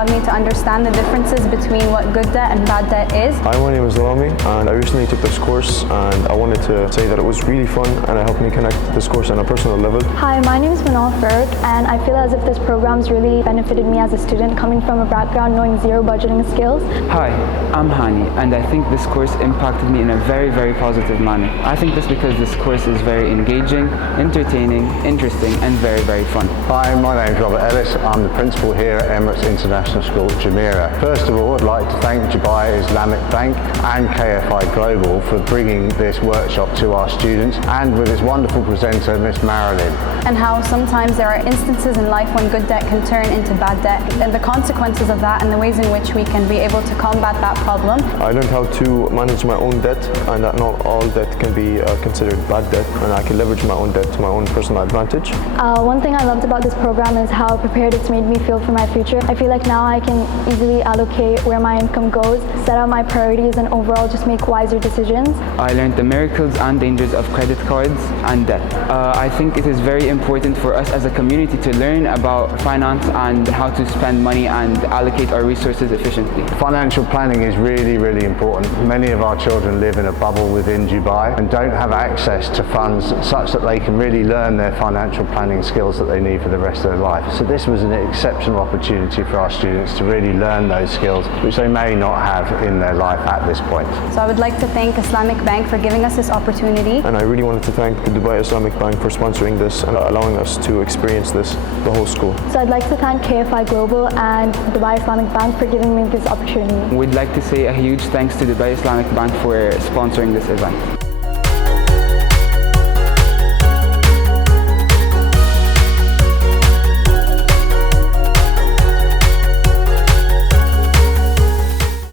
allowed me to understand the differences between what good debt and bad debt is. Hi, my name is Rami, and I recently took this course, and I wanted to say that it was really fun, and it helped me connect to this course on a personal level. Hi, my name is Manal Farooq, and I feel as if this program's really benefited me as a student, coming from a background knowing zero budgeting skills. Hi, I'm Hani, and I think this course impacted me in a very, very positive manner. I think this because this course is very engaging, entertaining, interesting, and very, very fun. Hi, my name is Robert Ellis. I'm the principal here at Emirates International School, Jumeirah. First of all, I'd like to thank Dubai Islamic Bank and KFI Global for bringing this workshop to our students, and with its wonderful presenter, Miss Marilyn. And how sometimes there are instances in life when good debt can turn into bad debt, and the consequences of that and the ways in which we can be able to combat that problem. I learned how to manage my own debt, and that not all debt can be considered bad debt, and I can leverage my own debt to my own personal advantage. One thing I loved about this program is how prepared it's made me feel for my future. I feel like now I can easily allocate where my income goes, set out my priorities, and overall just make wiser decisions. I learned the miracles and dangers of credit cards and debt. I think it is very important for us as a community to learn about finance and how to spend money and allocate our resources efficiently. Financial planning is really, really important. Many of our children live in a bubble within Dubai and don't have access to funds such that they can really learn their financial planning skills that they need for the rest of their life. So this was an exceptional opportunity for our students to really learn those skills which they may not have in their life at this point. So I would like to thank Islamic Bank for giving us this opportunity. And I really wanted to thank the Dubai Islamic Bank for sponsoring this and allowing us to experience this, the whole school. So I'd like to thank KFI Global and Dubai Islamic Bank for giving me this opportunity. We'd like to say a huge thanks to Dubai Islamic Bank for sponsoring this event.